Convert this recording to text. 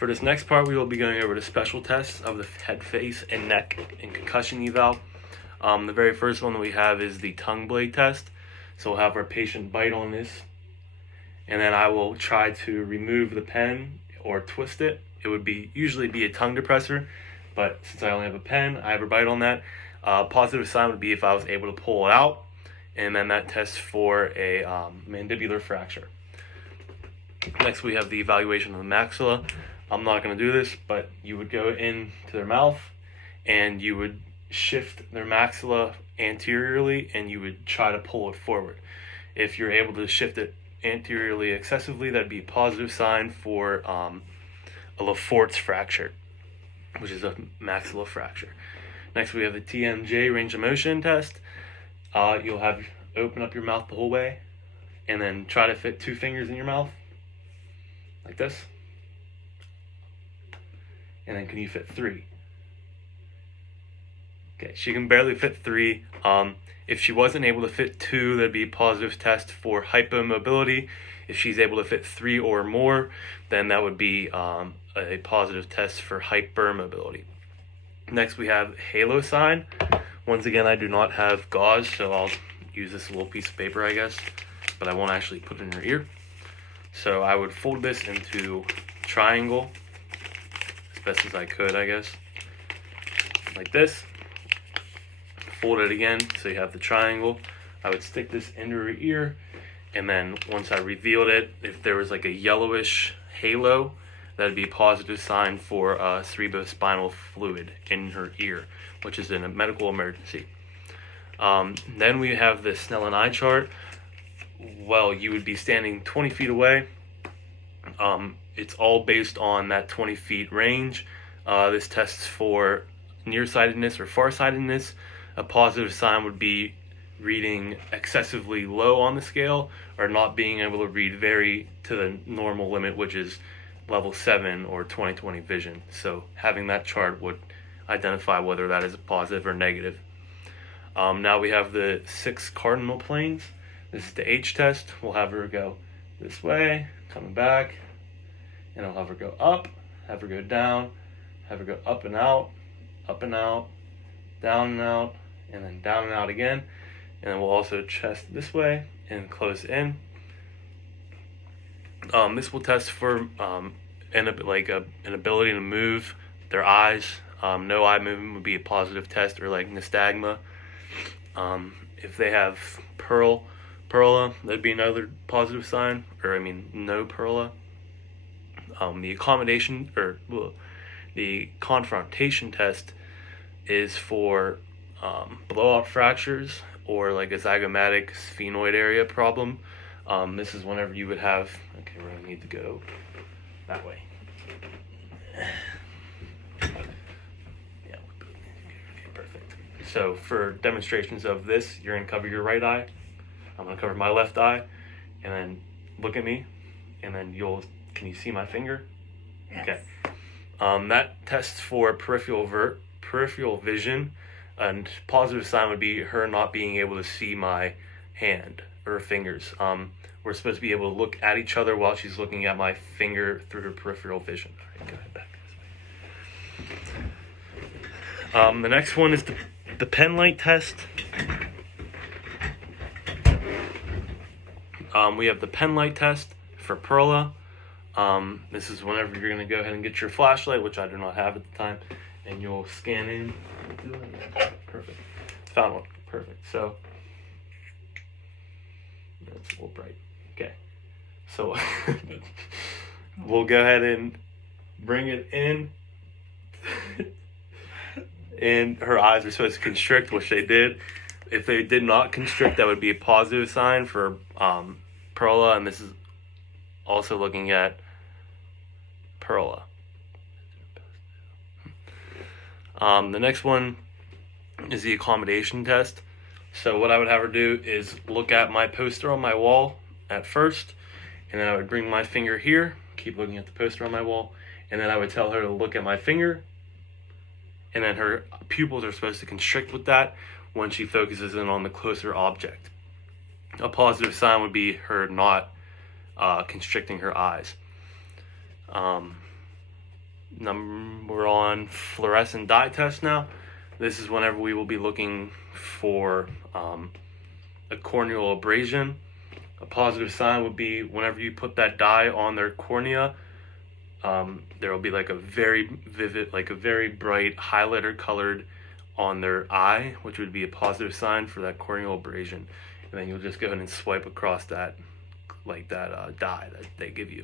For this next part, we will be going over the special tests of the head, face, and neck and concussion eval. The very first one that we have is the tongue blade test. So we'll have our patient bite on this, and then I will try to remove the pen or twist it. It would usually be a tongue depressor, but since I only have a pen, I have her bite on that. Positive sign would be if I was able to pull it out, and then that tests for a mandibular fracture. Next, we have the evaluation of the maxilla. I'm not going to do this, but you would go into their mouth and you would shift their maxilla anteriorly and you would try to pull it forward. If you're able to shift it anteriorly excessively, that'd be a positive sign for a Lefort's fracture, which is a maxilla fracture. Next, we have the TMJ range of motion test. You'll have open up your mouth the whole way and then try to fit 2 fingers in your mouth like this. And then can you fit 3? Okay, she can barely fit 3. If she wasn't able to fit 2, that'd be a positive test for hypomobility. If she's able to fit 3 or more, then that would be a positive test for hypermobility. Next, we have halo sign. Once again, I do not have gauze, so I'll use this little piece of paper, I guess, but I won't actually put it in her ear. So I would fold this into triangle as best as I could, I guess, like this. Fold it again so you have the triangle. I would stick this into her ear, and then once I revealed it, if there was like a yellowish halo, that'd be a positive sign for cerebrospinal fluid in her ear, which is in a medical emergency. Then we have the Snellen eye chart. Well, you would be standing 20 feet away. It's all based on that 20 feet range. This tests for nearsightedness or farsightedness. A positive sign would be reading excessively low on the scale or not being able to read very to the normal limit, which is level 7 or 20/20 vision. So having that chart would identify whether that is a positive or negative. Now we have the 6 cardinal planes. This is the H test. We'll have her go this way, coming back, and I'll have her go up, have her go down, have her go up and out, down and out, and then down and out again. And then we'll also chest this way and close in. This will test for an ability to move their eyes. No eye movement would be a positive test, or like nystagma. If they have perla, that'd be another positive sign, or no perla. The confrontation test is for blowout fractures or like a zygomatic sphenoid area problem. This is whenever you would have, okay, we're gonna need to go that way. Yeah, okay, perfect. So for demonstrations of this, you're gonna cover your right eye. I'm gonna cover my left eye, and then look at me, and then can you see my finger? Yes. Okay. That tests for peripheral vision, and positive sign would be her not being able to see my hand or her fingers. We're supposed to be able to look at each other while she's looking at my finger through her peripheral vision. All right, go ahead back this way. The next one is the pen light test. We have the pen light test for Perla. This is whenever you're going to go ahead and get your flashlight, which I do not have at the time, and you'll scan in. Perfect. Found one. Perfect. So, that's a little bright. Okay. So, we'll go ahead and bring it in. And her eyes are supposed to constrict, which they did. If they did not constrict, that would be a positive sign for Perla, and this is also looking at Perla. The next one is the accommodation test. So what I would have her do is look at my poster on my wall at first, and then I would bring my finger here, keep looking at the poster on my wall, and then I would tell her to look at my finger, and then her pupils are supposed to constrict with that when she focuses in on the closer object. A positive sign would be her not constricting her eyes. We're on fluorescent dye test now. This is whenever we will be looking for a corneal abrasion. A positive sign would be whenever you put that dye on their cornea, there will be like a very vivid, like a very bright highlighter colored on their eye, which would be a positive sign for that corneal abrasion. And then you'll just go ahead and swipe across that, like that dye that they give you.